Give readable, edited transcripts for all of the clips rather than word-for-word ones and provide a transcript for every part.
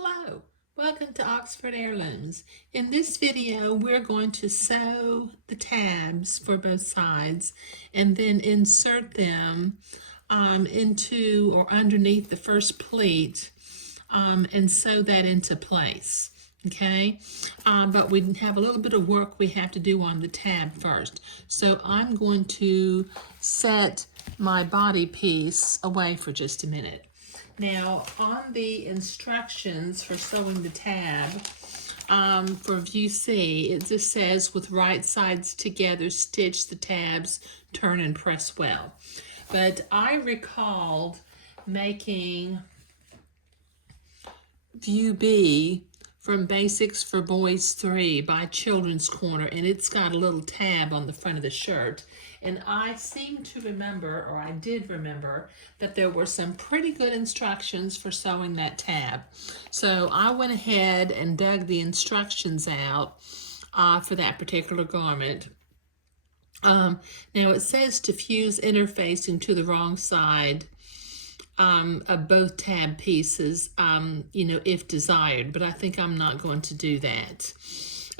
Hello, welcome to Oxford Heirlooms. In this video, we're going to sew the tabs for both sides and then insert them into or underneath the first pleat and sew that into place. Okay, but we have a little bit of work we have to do on the tab first. So I'm going to set my body piece away for just a minute. Now, on the instructions for sewing the tab, for view C, it just says, with right sides together, stitch the tabs, turn and press well. But I recalled making view B from Basics for Boys 3 by Children's Corner, and it's got a little tab on the front of the shirt. And I seem to remember, or I did remember, that there were some pretty good instructions for sewing that tab. So I went ahead and dug the instructions out for that particular garment. Now it says to fuse interfacing to the wrong side of both tab pieces, if desired, but I think I'm not going to do that.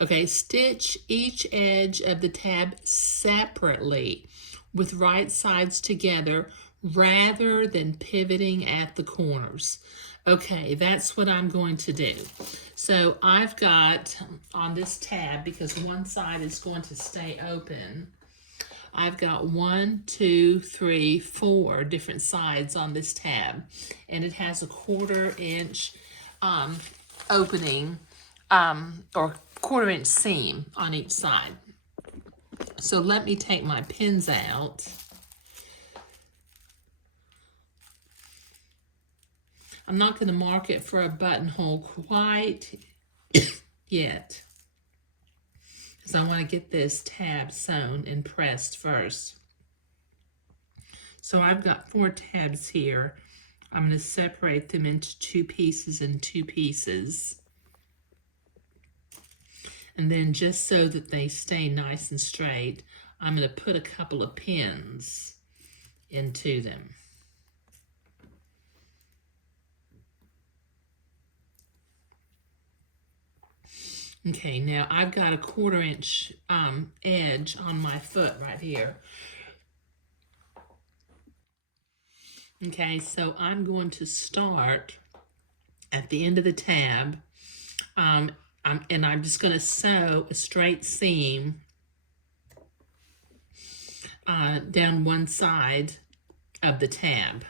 Okay, stitch each edge of the tab separately with right sides together rather than pivoting at the corners. Okay, that's what I'm going to do. So I've got on this tab, because one side is going to stay open, I've got 1, 2, 3, 4 different sides on this tab, and it has a 1/4 inch opening or 1/4 inch seam on each side. So let me take my pins out. I'm not going to mark it for a buttonhole quite yet, because I want to get this tab sewn and pressed first. So I've got 4 tabs here. I'm going to separate them into 2 pieces and 2 pieces. And then, just so that they stay nice and straight, I'm going to put a couple of pins into them. Okay, now I've got a 1/4 inch edge on my foot right here. Okay, so I'm going to start at the end of the tab, and I'm just going to sew a straight seam down one side of the tab.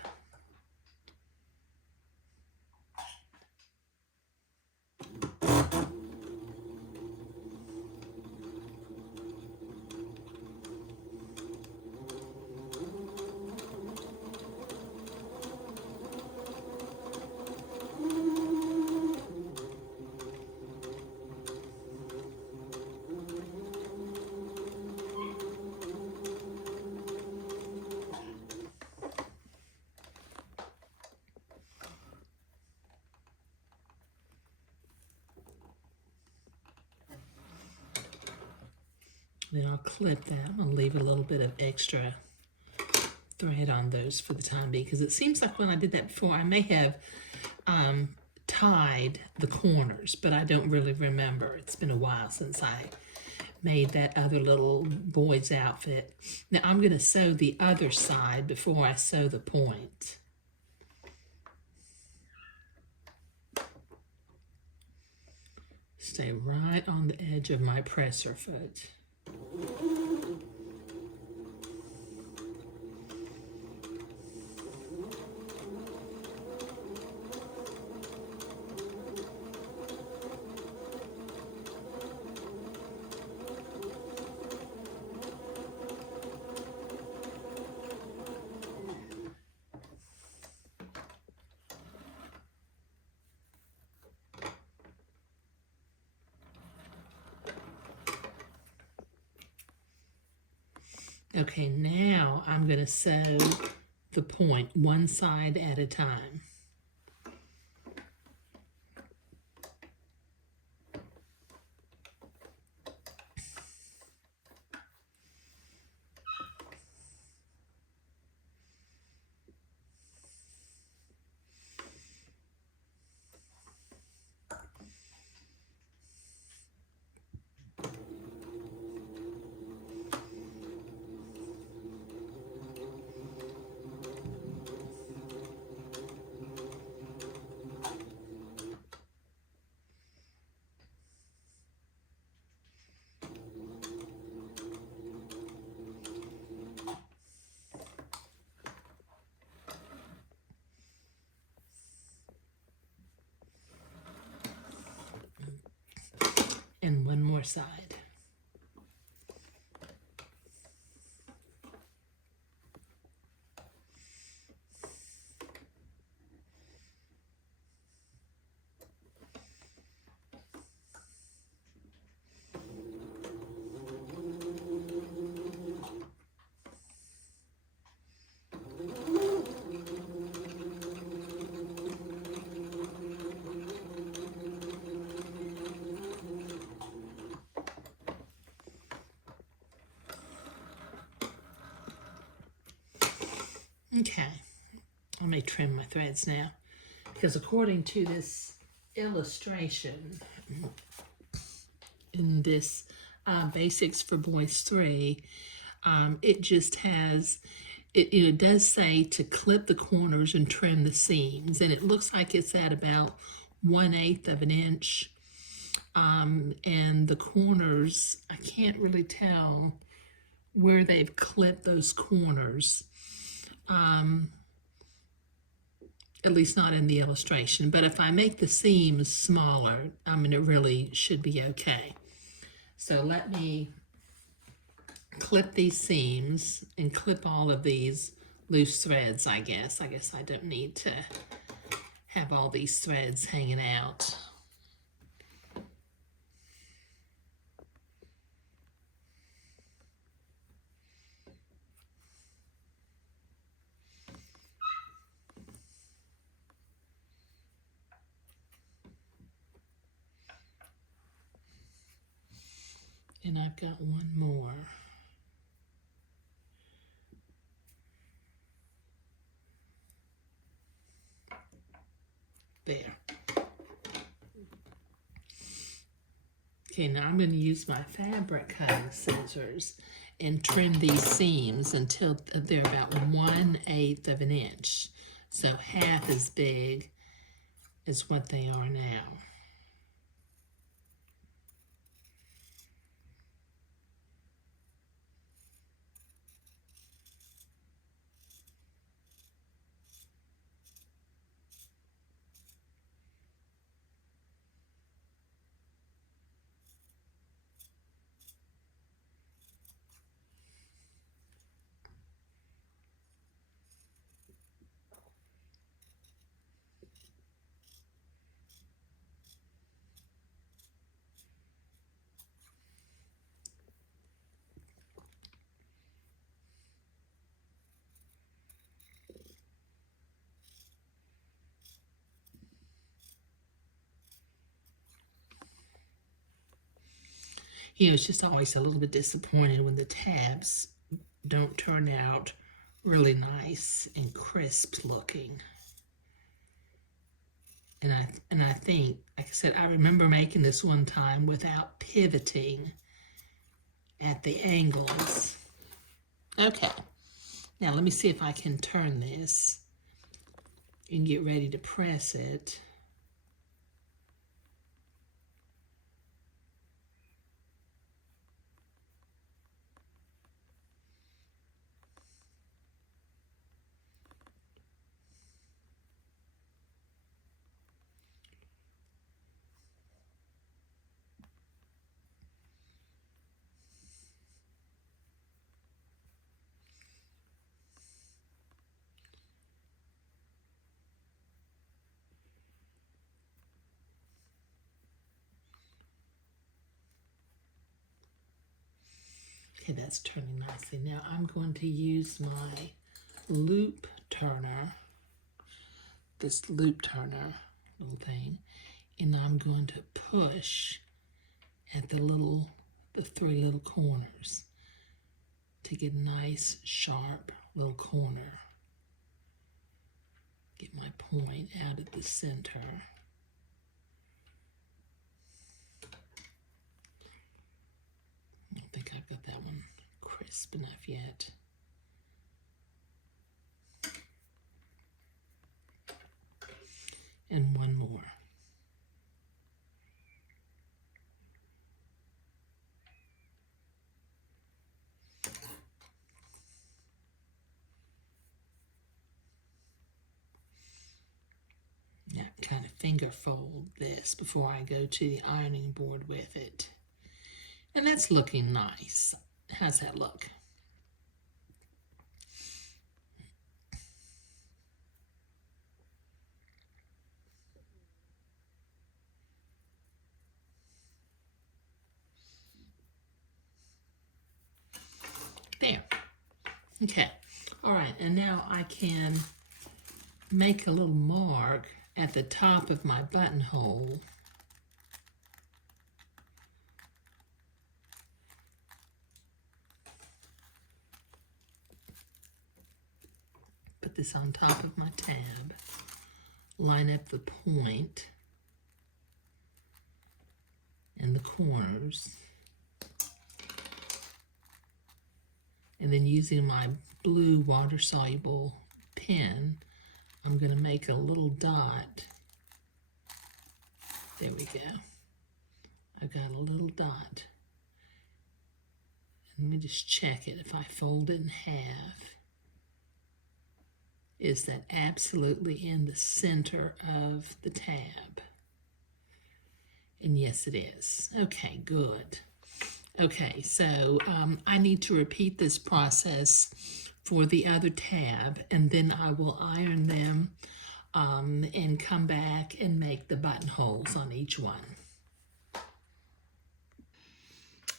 Then I'll clip that. I'm going to leave a little bit of extra thread on those for the time being, because it seems like when I did that before, I may have tied the corners, but I don't really remember. It's been a while since I made that other little boy's outfit. Now I'm going to sew the other side before I sew the point. Stay right on the edge of my presser foot. Okay, now I'm going to sew the point one side at a time. more side. Okay, I may trim my threads now, because according to this illustration in this Basics for Boys 3, it just has, it does say to clip the corners and trim the seams, and it looks like it's at about 1/8 of an inch. And the corners, I can't really tell where they've clipped those corners. At least not in the illustration, but if I make the seams smaller, I mean, it really should be okay. So let me clip these seams and clip all of these loose threads, I guess. I don't need to have all these threads hanging out. And I've got one more. There. Okay, now I'm going to use my fabric cutting scissors and trim these seams until they're about 1/8 of an inch. So half as big as what they are now. It's just always a little bit disappointed when the tabs don't turn out really nice and crisp looking. And I think, like I said, I remember making this one time without pivoting at the angles. Okay, now let me see if I can turn this and get ready to press it. Okay, that's turning nicely. Now I'm going to use my loop turner, this loop turner little thing, and I'm going to push at the 3 little corners to get a nice sharp little corner. Get my point out at the center. I don't think I've got that one crisp enough yet. And one more. Now kind of finger fold this before I go to the ironing board with it. And that's looking nice. How's that look? There. Okay. All right, and now I can make a little mark at the top of my buttonhole. Put this on top of my tab. Line up the point and the corners. And then using my blue water-soluble pen, I'm going to make a little dot. There we go. I've got a little dot. Let me just check it. If I fold it in half, is that absolutely in the center of the tab? And yes, it is. Okay, good. Okay, so I need to repeat this process for the other tab, and then I will iron them and come back and make the buttonholes on each one.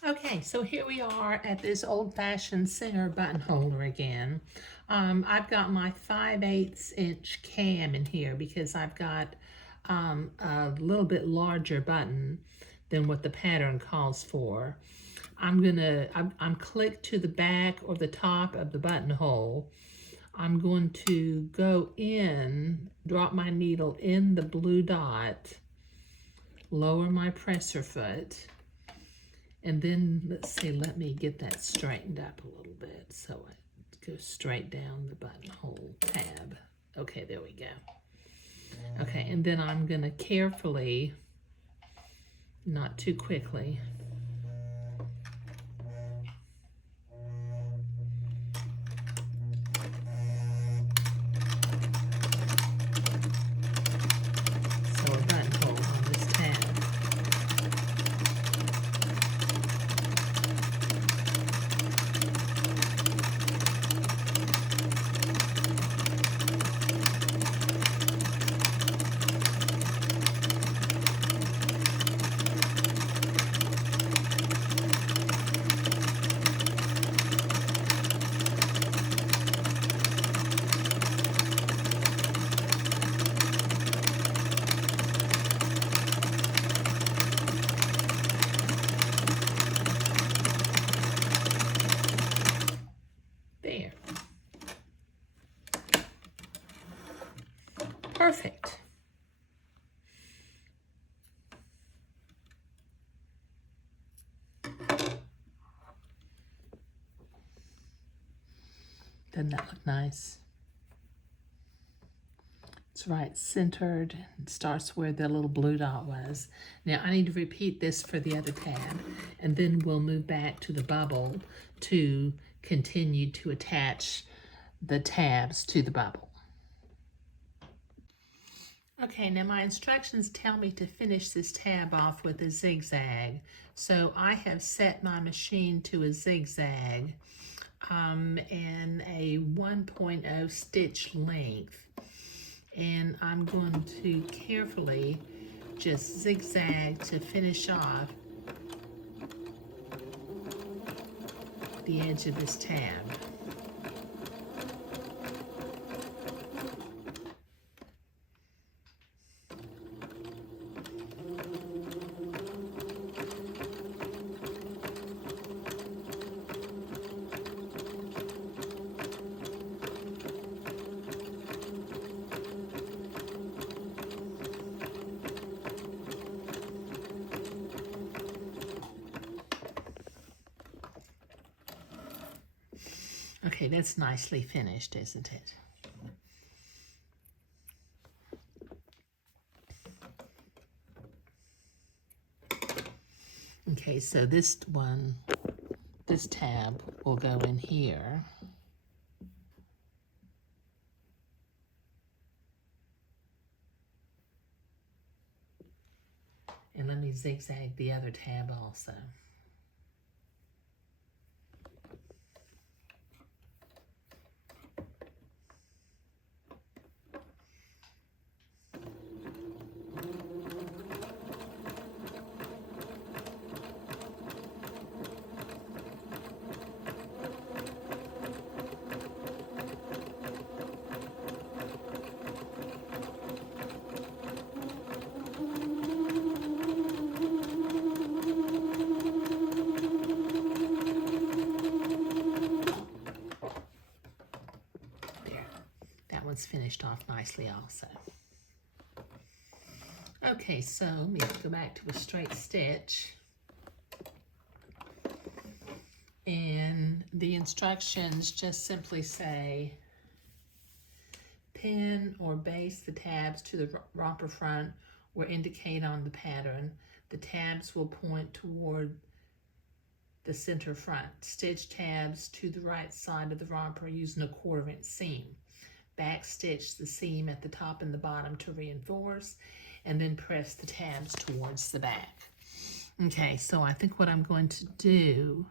Okay, so here we are at this old-fashioned Singer button holder again. I've got my 5/8 inch cam in here because I've got a little bit larger button than what the pattern calls for. I'm clicked to the back or the top of the buttonhole. I'm going to go in, drop my needle in the blue dot, lower my presser foot, and then, let's see, let me get that straightened up a little bit so it goes straight down the buttonhole tab. Okay, there we go. Okay, and then I'm going to carefully, not too quickly, sew a buttonhole on this tab. There. Perfect. Doesn't that look nice? It's right centered. It starts where the little blue dot was. Now I need to repeat this for the other tab, and then we'll move back to the bubble to continue to attach the tabs to the bubble. Okay, now my instructions tell me to finish this tab off with a zigzag. So I have set my machine to a zigzag and a 1.0 stitch length. And I'm going to carefully just zigzag to finish off the edge of this tab. Okay, that's nicely finished, isn't it? Okay, so this tab will go in here. And let me zigzag the other tab also. one's finished off nicely also. Okay, so let me go back to a straight stitch. And the instructions just simply say, pin or baste the tabs to the romper front or indicate on the pattern. The tabs will point toward the center front. Stitch tabs to the right side of the romper using a 1/4 inch seam. Back stitch the seam at the top and the bottom to reinforce, and then press the tabs towards the back. Okay, so I think what I'm going to do,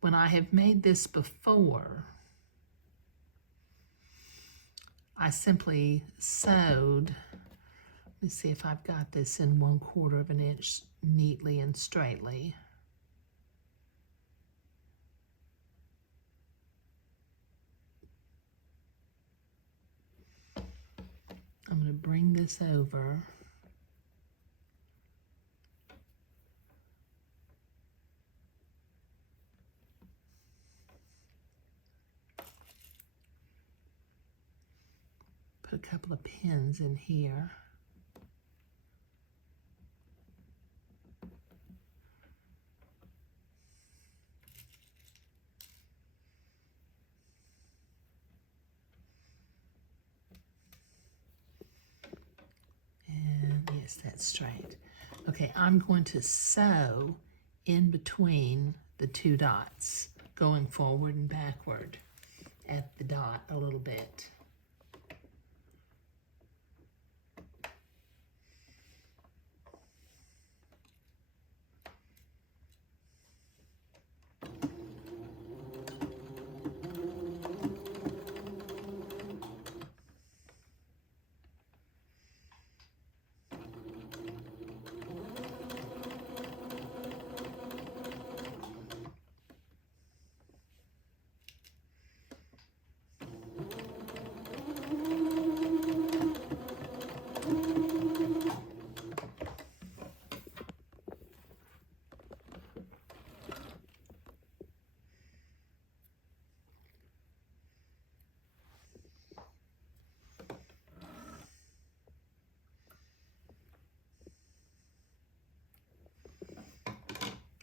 when I have made this before, I simply sewed, let me see if I've got this in 1/4 inch neatly and straightly. I'm going to bring this over. Put a couple of pins in here. And yes, that's straight. Okay, I'm going to sew in between the 2 dots, going forward and backward at the dot a little bit.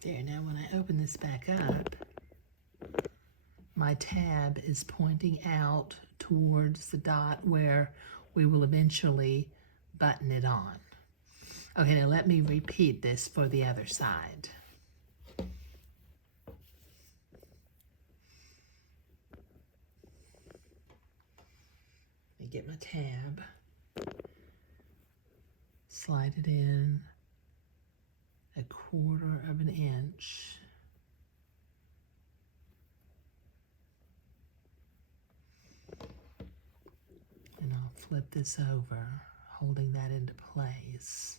There, now when I open this back up, my tab is pointing out towards the dot where we will eventually button it on. Okay, now let me repeat this for the other side. Let me get my tab, slide it in 1/4 inch. And I'll flip this over, holding that into place.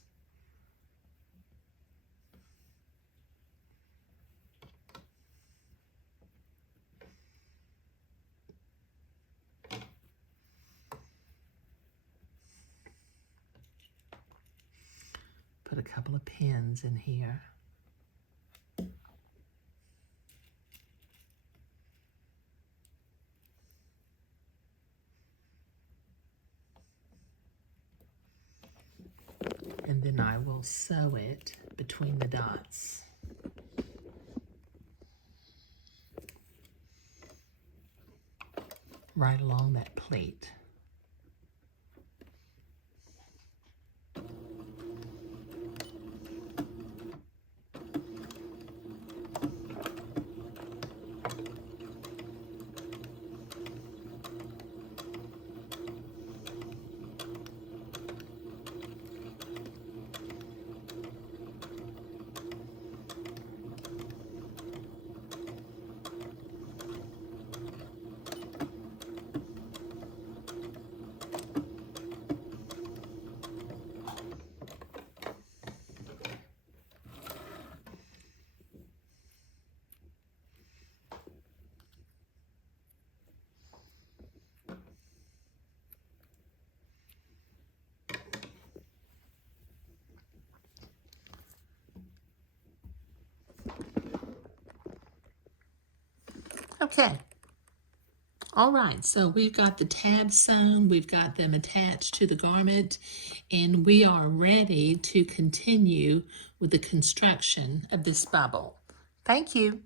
Put a couple of pins in here. And then I will sew it between the dots. Right along that plate. Okay, All right, so we've got the tabs sewn, we've got them attached to the garment, and we are ready to continue with the construction of this bubble. Thank you.